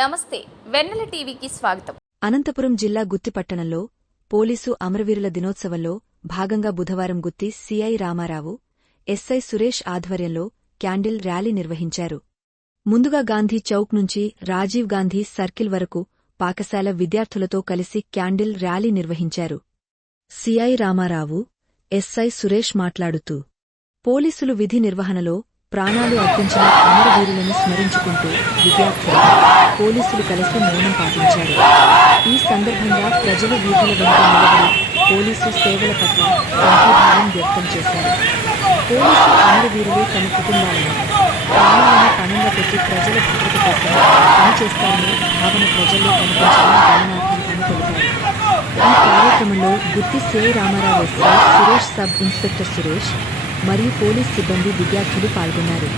నమస్తే వెన్నెల టీవీకి స్వాగతం. అనంతపురం జిల్లా గుత్తి పట్టణంలో పోలీసు అమరవీరుల దినోత్సవంలో భాగంగా బుధవారం గుత్తి సిఐ రామారావు, ఎస్ఐ సురేష్ ఆధ్వర్యంలో క్యాండిల్ ర్యాలీ నిర్వహించారు. ముందుగా గాంధీ చౌక్ నుంచి రాజీవ్ గాంధీ సర్కిల్ వరకు పాఠశాల విద్యార్థులతో కలిసి క్యాండిల్ ర్యాలీ నిర్వహించారు. సిఐ రామారావు, ఎస్ఐ సురేష్ మాట్లాడుతూ పోలీసులు విధి నిర్వహణలో ప్రాణాలు అర్పించిన అమరవీరులను స్మరించుకుంటూ విద్యార్థులు, పోలీసులు కలిసి మౌనం పాటించారు. ఈ సందర్భంగా ప్రజలు వీధుల వెంట నిలబడి పోలీసు సేవల పట్ల సంఘీభావం వ్యక్తం చేశారు. పోలీసు అమరవీరులు తమ కుటుంబాలను, ప్రాణాలను పణంగా పెట్టి ప్రజల భద్రత కోసం పనిచేస్తారని భావన ప్రజల్లో కనిపించడం గమనార్హం అని తెలిపారు. ఈ కార్యక్రమంలో Gooty CI Ramarao, SI Suresh, sub inspector Suresh మరియు పోలీస్ సిబ్బంది, విద్యార్థులు పాల్గొన్నారు.